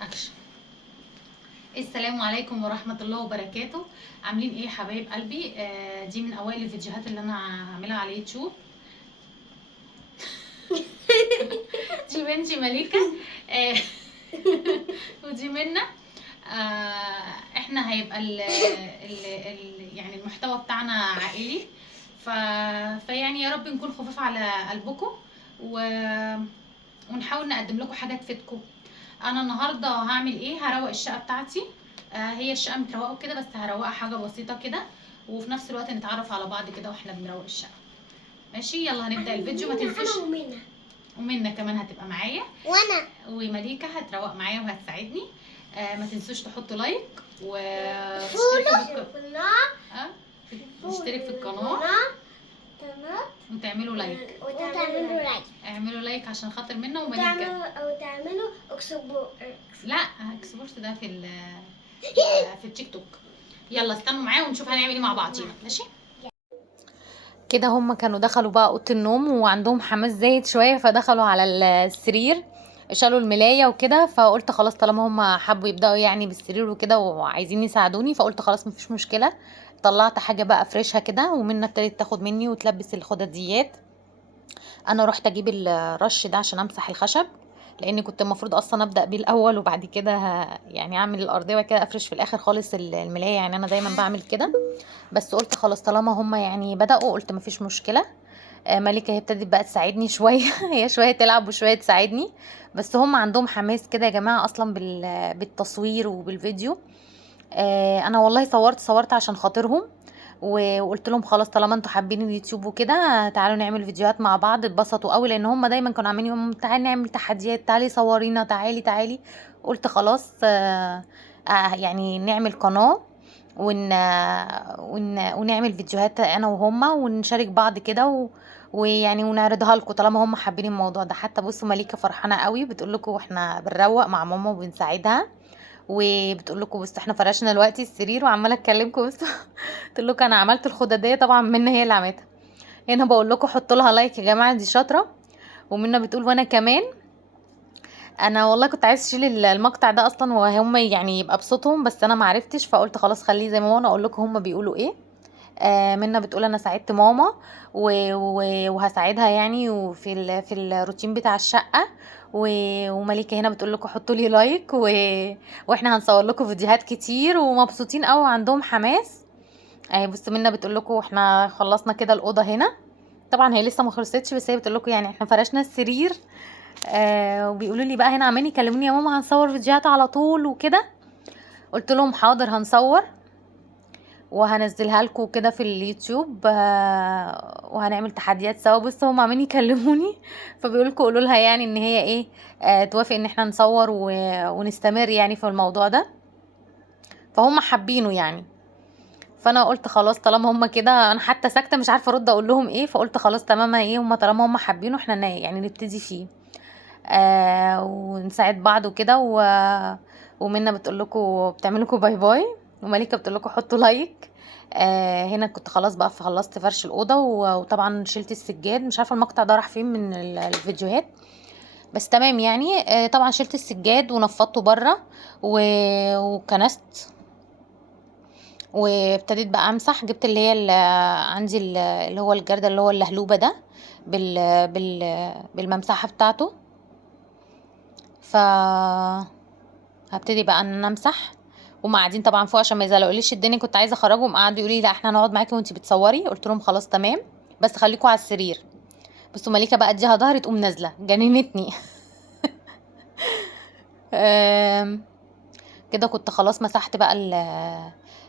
اكشن. السلام عليكم ورحمة الله وبركاته. عاملين ايه يا حبايب قلبي؟ دي من اوائل الفيديوهات اللي انا هعملها على اليوتيوب. دي بنتي مليكة. آه ودي منا. احنا هيبقى يعني المحتوى بتاعنا عائلي. ف... فيعني يا رب نكون خفاف على قلبكم و... ونحاول نقدم لكم حاجه تفيدكم. انا النهارده هعمل ايه؟ هروق الشقه بتاعتي. هي الشقه متروقه كده، بس هروقها حاجه بسيطه كده، وفي نفس الوقت نتعرف على بعض كده واحنا بنروق الشقه. ماشي، يلا هنبدا الفيديو. ما تنسوش. ومنى كمان هتبقى معايا، وانا ومليكه هتروق معايا وهتساعدني. ما تنسوش تحطوا لايك وتشتركوا في القناه وتعملوا لايك. اعملوا لايك عشان خاطر منا ومليكه. وتعملوا اكسبورت. لا، اكسبورت ده في التيك توك. يلا استنوا معايا ونشوف هنعمل ايه مع بعضينا. ماشي كده. هم كانوا دخلوا بقى اوضه النوم وعندهم حماس زايد شويه، فدخلوا على السرير، شالوا الملايه وكده. فقلت خلاص طالما هم حبوا يبداوا يعني بالسرير وكده وعايزين يساعدوني، فقلت خلاص مفيش مشكله. طلعت حاجه بقى فريشها كده، ومنى ابتدت تاخد مني وتلبس الخداديات. انا رحت اجيب الرش ده عشان امسح الخشب، لاني كنت المفروض اصلا ابدا بيه الاول وبعد كده يعني اعمل الارضيه وبعد كده افرش في الاخر خالص الملايه. يعني انا دايما بعمل كده، بس قلت خلاص طالما هم يعني بداوا قلت مفيش مشكله. ملكه هي ابتدت بقى تساعدني شويه. هي شويه تلعب وشويه تساعدني، بس هم عندهم حماس كده يا جماعه اصلا بالتصوير وبالفيديو. انا والله صورت عشان خاطرهم، وقلت لهم خلاص طالما انتوا حابين اليوتيوب وكده تعالوا نعمل فيديوهات مع بعض. اتبسطوا قوي لان هم دايما كانوا عاملين يوم تعالي نعمل تحديات، تعالي صورينا، تعالي تعالي. قلت خلاص يعني نعمل قناة ونعمل فيديوهات انا وهما ونشارك بعض كده ويعني ونعرضها لكم طالما هم حابين الموضوع ده. حتى بصوا مليكة فرحانة قوي، بتقول لكم واحنا بنروق مع ماما وبنساعدها، وبتقول لكم بس احنا فرشنا دلوقتي السرير وعماله اكلمكم بس. قلت لكم انا عملت الخداديه طبعا، منى هي اللي عملتها. هنا بقول لكم حطوا لها لايك يا جماعه، دي شاطره. ومنى بتقول وانا كمان. انا والله كنت عايز اشيل المقطع ده اصلا وهم يعني يبقى بصوتهم، بس انا ما عرفتش، فقلت خلاص خليه زي ما هو، انا اقول لكم هم بيقولوا ايه. منى بتقول انا ساعدت ماما وهساعدها يعني وفي في الروتين بتاع الشقه. ومليكه هنا بتقول لكم حطوا لي لايك واحنا هنصور لكم فيديوهات كتير ومبسوطين قوي وعندهم حماس. اهي بصوا منى بتقول لكم احنا خلصنا كده الاوضه هنا. طبعا هي لسه ما خلصتش، بس هي بتقول لكم يعني احنا فرشنا السرير. وبيقولوا لي بقى هنا عمالين يكلموني يا ماما هنصور فيديوهات على طول وكده. قلت لهم حاضر هنصور وهنزلها لكم كده في اليوتيوب. وهنعمل تحديات سوا. بصوا هم عمالين يكلموني فبيقولوا لكم قولوا لها يعني ان هي ايه، توافق ان احنا نصور ونستمر يعني في الموضوع ده، فهم حابينه يعني. فانا قلت خلاص طالما هم كده، انا حتى ساكته مش عارفه ارد اقول لهم ايه، فقلت خلاص تمام ايه، هم طالما هم حابينه احنا يعني نبتدي فيه. ونساعد بعض وكده ومنى بتقول لكم بتعمل لكم باي باي، ومليكه بتقول لكم حطوا لايك. هنا كنت خلاص بقى خلصت فرش الاوضه وطبعا شلت السجاد. مش عارفه المقطع ده راح فين من الفيديوهات، بس تمام يعني. طبعا شلت السجاد ونفضته بره وكنست، وابتديت بقى امسح. جبت اللي هي عندي اللي هو الجردل اللي هو اللهلوبه ده بالممسحه بتاعته. ف هبتدي بقى ان انا امسح. وما قاعدين طبعا فوق عشان ما يزعلقوليش الدنيا، كنت عايزه اخرجهم، قعدوا يقولوا لي لا احنا هنقعد معاكي وانتي بتصوري. قلت لهم خلاص تمام بس خليكوا على السرير. بصوا مليكه بقى اديها ظهري تقوم نازله جننتني. آم، كده كنت خلاص مسحت بقى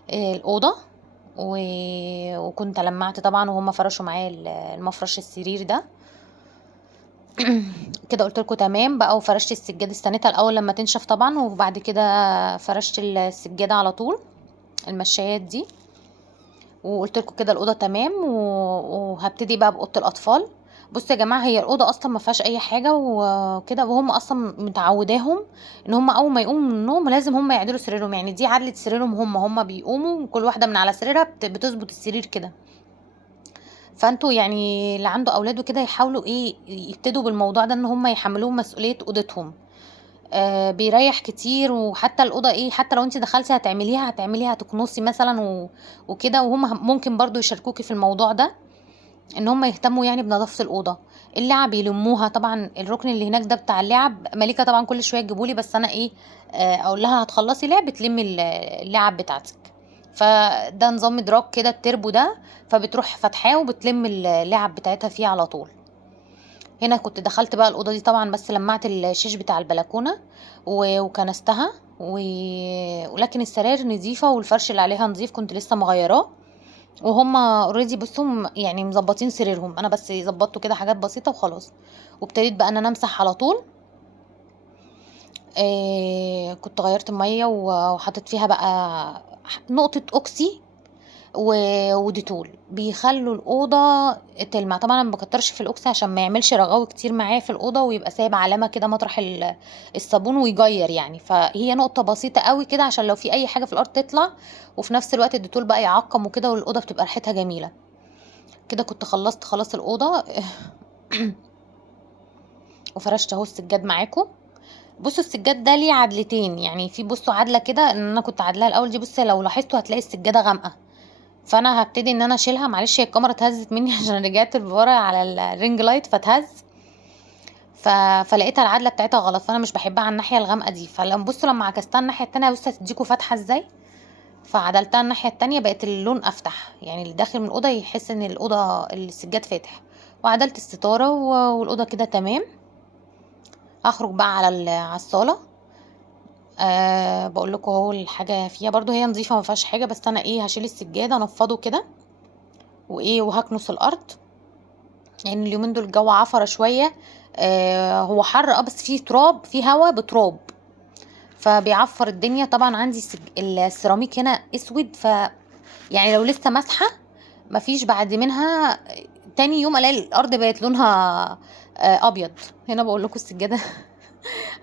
الاوضه وكنت لمعت طبعا وهم فرشوا معايا المفرش السرير ده. كده قلت لكم تمام بقى. وفرشت السجاده، استنيتها الاول لما تنشف طبعا وبعد كده فرشت السجاده على طول، المشايات دي. وقلت لكم كده الاوضه تمام وهبتدي بقى باوضه الاطفال. بصوا يا جماعه هي الاوضه اصلا ما فيهاش اي حاجه وكده، وهم اصلا متعوداهم ان هم اول ما يقوموا من النوم لازم هم يعدلوا سريرهم. يعني دي عدلة سريرهم، هم بيقوموا كل واحده من على سريرها بتظبط السرير كده. فانتوا يعني اللي عنده اولاد وكده يحاولوا ايه يبتدوا بالموضوع ده، ان هم يحملوهم مسؤوليه اوضتهم. بيريح كتير. وحتى الاوضه ايه، حتى لو انت دخلتي هتعمليها تكنسي مثلا وكده. وهم ممكن برضو يشاركوكي في الموضوع ده، ان هم يهتموا يعني بنظافه الاوضه. اللعب يلموها. طبعا الركن اللي هناك ده بتاع اللعب، مليكه طبعا كل شويه تجيبولي، بس انا ايه، اقول لها هتخلصي لعب تلمي اللعب بتاعتك. فده نظام ادراج كده التربو ده، فبتروح فاتحاه وبتلم اللعب بتاعتها فيه على طول. هنا كنت دخلت بقى الاوضه دي طبعا، بس لمعت الشيش بتاع البلكونه وكنستها ولكن السراير نظيفه والفرش اللي عليها نظيف، كنت لسه مغيراه. وهم اوريدي بصوا يعني مظبطين سريرهم، انا بس ظبطته كده حاجات بسيطه وخلاص. وابتديت بقى ان انا امسح على طول. كنت غيرت الميه وحطيت فيها بقى نقطه اوكسي وديتول، بيخلوا الاوضه تلمع. طبعا انا ما بكترش في الاوكسي عشان ما يعملش رغاوي كتير معايا في الاوضه، ويبقى سايب علامه كده مطرح الصابون ويجير يعني. فهي نقطه بسيطه قوي كده عشان لو في اي حاجه في الارض تطلع، وفي نفس الوقت الديتول بقى يعقم وكده، والاوضه بتبقى ريحتها جميله كده. كنت خلصت خلاص الاوضه. وفرشت اهو السجاد معاكم. بصوا السجاد ده ليه عدلتين يعني، في بصوا عدله كده ان انا كنت عدلها الاول دي، بصوا لو لاحظتوا هتلاقي السجاده غامقه. فانا هبتدي ان انا اشيلها. معلش هي الكاميرا اتهزت مني عشان رجعت لورا على الرينج لايت فتهز. فلقيتها العدله بتاعتها غلط، فانا مش بحبها على الناحيه الغامقه دي. فلما بصوا لما عكستها الناحيه التانية، بصوا هتديكوا فاتحه ازاي. فعدلتها الناحيه التانية بقت اللون افتح، يعني اللي داخل من الاوضه يحس ان الاوضه السجاد فاتح. وعدلت الستاره والاوضه كده تمام. هخرج بقى على الصاله. بقول لكم اهو الحاجه فيها برضو هي نظيفه ما فيهاش حاجه، بس انا ايه هشيل السجاده انفضه كده وايه وهكنس الارض. يعني اليومين دول الجو عفرة شوية. هو حر بس فيه تراب، فيه هوا بتراب، فبيعفر الدنيا. طبعا عندي السيراميك هنا اسود، يعني لو لسه مسحة مفيش بعد منها تاني يوم الاقي الارض بقت لونها ابيض. هنا بقول لكم السجادة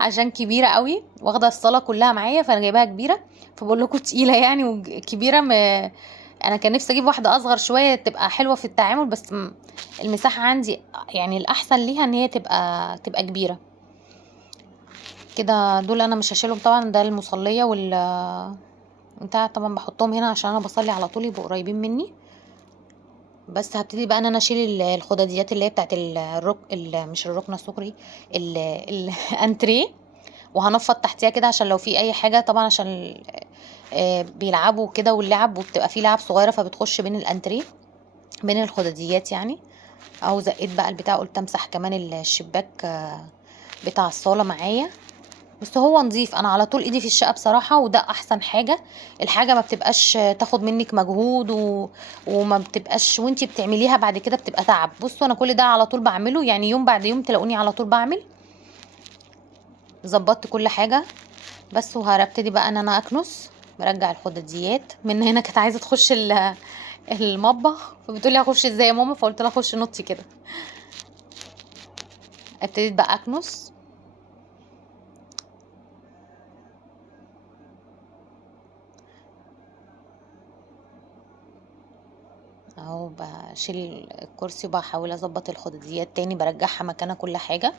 عشان كبيرة قوي، واخدة الصالة كلها معايا، فانا جايباها كبيرة. فبقول لكم تقيلة يعني وكبيرة. انا كان نفسي اجيب واحدة اصغر شوية تبقى حلوة في التعامل، بس المساحة عندي يعني الاحسن ليها ان هي تبقى كبيرة كده. دول انا مش هشيلهم طبعا، ده المصلية بتاع طبعا بحطهم هنا عشان انا بصلي على طول يبقوا قريبين مني. بس هبتدي بقى ان انا اشيل الخداديات اللي هي بتاعت مش الركنة السكري، الانتريه. وهنفض تحتيها كده عشان لو في اي حاجة، طبعا عشان بيلعبوا كده، واللعب وبتبقى فيه لعب صغيرة فبتخش بين الانتريه بين الخداديات يعني. اهو زقيت بقى البتاع، قلت امسح كمان الشباك بتاع الصالة معايا. بس هو نظيف، انا على طول ايدي في الشقة بصراحة، وده احسن حاجة. الحاجة ما بتبقاش تاخد منك مجهود وما بتبقاش وانتي بتعمليها بعد كده بتبقى تعب. بصوا انا كل ده على طول بعمله، يعني يوم بعد يوم تلاقوني على طول بعمل. ظبطت كل حاجة بس. وهبتدي بقى ان انا اكنس. برجع الخداديات من هنا. كانت عايزة تخش المطبخ، فبتقولي اخش ازاي يا ماما، فقلت لها اخش نطي كده. ابتديت بقى اكنس. اهو بشيل الكرسي وبحاول اظبط الخداديات تاني، برجعها مكانها كل حاجه.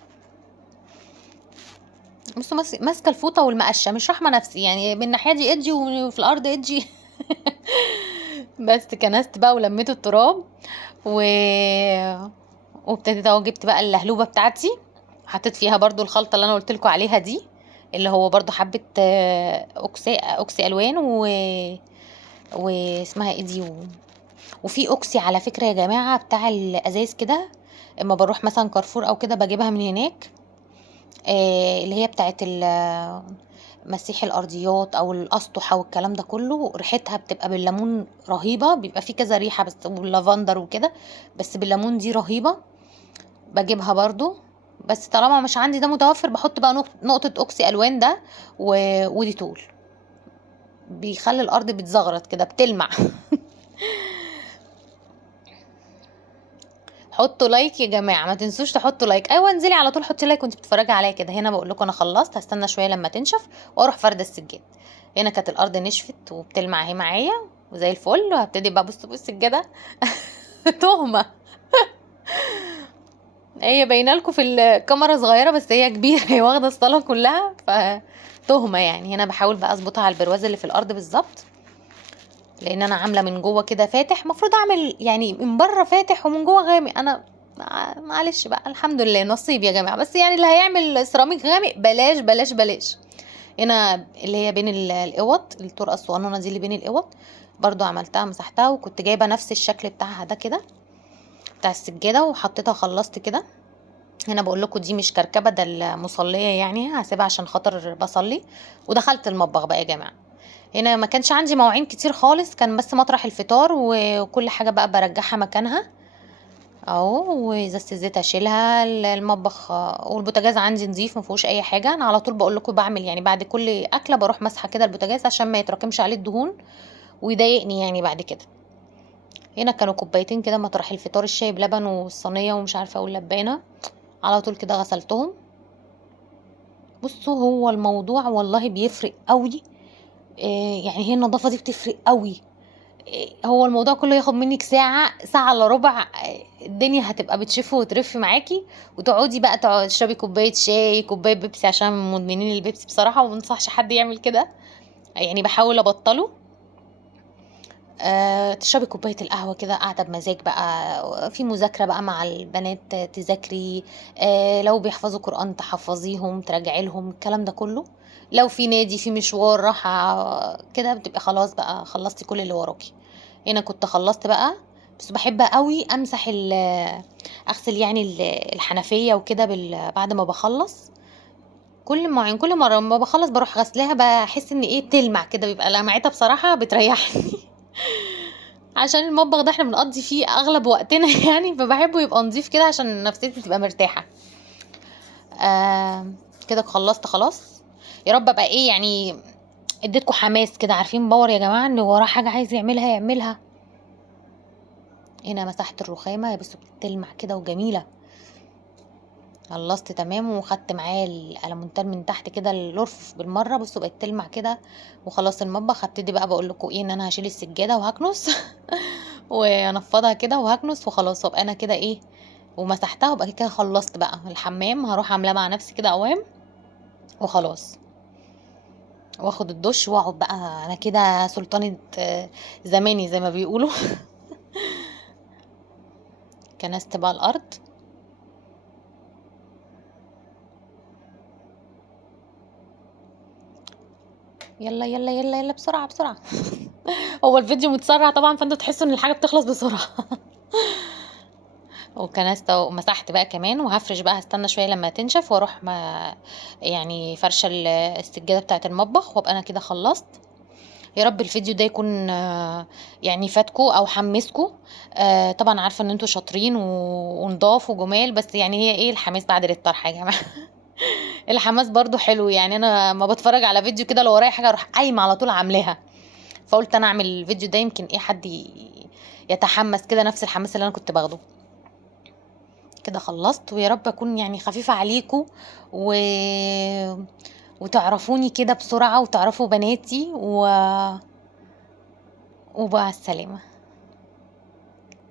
بصوا ماسكه الفوطه والمقشه، مش رحمه نفسي يعني، من الناحيه دي ادجي وفي الارض ادجي. بس كنست بقى ولميت التراب و... وابتديت اهو جبت بقى اللهلوبه بتاعتي، حطيت فيها برضو الخلطه اللي انا قلت لكم عليها دي، اللي هو برضو حبه اوكسي الوان واسمها ايه دي وفي اوكسي على فكره يا جماعه بتاع الازاز كده. اما بروح مثلا كارفور او كده بجيبها من هناك. اللي هي بتاعت مسيح الارضيات او الاسطح والكلام ده كله، ريحتها بتبقى بالليمون رهيبه. بيبقى في كذا ريحه بس، واللافندر وكده، بس بالليمون دي رهيبه. بجيبها برضو. بس طالما مش عندي ده متوفر، بحط بقى نقطه اوكسي الوان ده وديتول، بيخلي الارض بتزغرط كده بتلمع. حطوا لايك يا جماعه، ما تنسوش تحطوا لايك. ايوه انزلي على طول حطي لايك وانت بتتفرجي عليا كده. هنا بقول لكم انا خلصت، هستنى شويه لما تنشف واروح فرده السجاد. هنا كانت الارض نشفت وبتلمع اهي معايا وزي الفل. وهبتدي بقى بصوا السجاده. تهمه. هي باينه لكم في الكاميرا صغيره بس هي كبيره، هي واخده الصاله كلها، فتهمه يعني. هنا بحاول بقى اظبطها على البرواز اللي في الارض بالظبط، لان انا عامله من جوه كده فاتح، المفروض اعمل يعني من بره فاتح ومن جوه غامق. انا معلش بقى، الحمد لله نصيب يا جماعه. بس يعني اللي هيعمل سيراميك غامق بلاش بلاش بلاش. هنا اللي هي بين الاوض، الطرقه الصغنونه دي اللي بين الاوض برضو عملتها مسحتها، وكنت جايبه نفس الشكل بتاعها ده كده بتاع السجاده وحطيتها خلصت كده. هنا بقول لكم دي مش كركبه، ده المصليه يعني، هسيبها عشان خاطر بصلي. ودخلت المطبخ بقى يا جماعه. هنا ما كانش عندي مواعين كتير خالص، كان بس مطرح الفطار وكل حاجه بقى برجعها مكانها اهو. وازازه الزيت اشيلها، المطبخ والبوتاجاز عندي نظيف ما فيهوش اي حاجه. انا على طول بقول لكم بعمل يعني بعد كل اكله بروح مسحه كده البوتاجاز عشان ما يتراكمش عليه الدهون ويضايقني يعني بعد كده. هنا كانوا كوبايتين كده مطرح الفطار، الشاي بلبن والصينيه ومش عارفه اقول لبانه، على طول كده غسلتهم. بصوا هو الموضوع والله بيفرق قوي. يعني هي النظافه دي بتفرق قوي. هو الموضوع كله ياخد منك ساعة ساعة الا ربع، الدنيا هتبقى بتشف وترف معاكي، وتقعدي بقى تشربي كوباية شاي كوباية بيبسي، عشان من مدمنين البيبسي بصراحة وما انصحش حد يعمل كده، يعني بحاول ابطله. تشربي كوباية القهوة كده قاعدة بمزاج بقى، في مذاكرة بقى مع البنات تذاكري، لو بيحفظوا قرآن تحفظيهم تراجعي لهم الكلام ده كله، لو في نادي في مشوار راحة كده بتبقى خلاص بقى خلصتي كل اللي وراكي. هنا كنت خلصت بقى. بس بحب قوي امسح اغسل يعني الحنفية وكده بعد ما بخلص. كل مرة ما بخلص بروح غسلاها، بحس ان ايه تلمع كده، بيبقى لمعتها بصراحة بتريحني. عشان المطبخ ده احنا بنقضي فيه اغلب وقتنا يعني، فبحبه يبقى نظيف كده عشان نفسيتي تبقى مرتاحة. آه كده خلصت خلاص. يا رب ابقى ايه يعني اديتكم حماس كده، عارفين باور يا جماعة ان وراه حاجة عايز يعملها يعملها. هنا مسحت الرخامة بس بتلمع كده وجميلة. خلصت تمام، وخدت معاه الالمونتال من تحت كده الرف بالمره، بصوا بقت تلمع كده. وخلاص المطبخ هبتدي بقى بقول لكم ايه، ان انا هشيل السجاده وهكنس وانفضها كده وهكنس وخلاص، وابقى انا كده ايه ومسحتها، وبقى كده خلصت بقى الحمام. هروح عاملاه مع نفسي كده قوام وخلاص، واخد الدش واقعد بقى انا كده سلطانة زماني زي ما بيقولوا. كنست بقى الارض. يلا يلا يلا يلا بسرعة بسرعة. هو الفيديو متسرع طبعا، فانتوا تحسوا ان الحاجة بتخلص بسرعة. وكنست ومسحت بقى كمان، وهفرش بقى هستنى شوية لما تنشف واروح يعني فرشة السجادة بتاعة المطبخ، وابقى انا كده خلصت. يا رب الفيديو ده يكون يعني فاتكو او حمسكو. طبعا عارفة ان انتوا شاطرين ونضاف وجمال، بس يعني هي ايه الحماس بعد الطرح يا جماعة. الحماس برضو حلو يعني. انا ما بتفرج على فيديو كده لو ورايا حاجة اروح قايمة على طول عاملاها، فقلت انا اعمل الفيديو ده يمكن ايه حد يتحمس كده نفس الحماس اللي انا كنت باخده. كده خلصت، ويا رب اكون يعني خفيفة عليكم وتعرفوني كده بسرعة وتعرفوا بناتي وبقى السلامة.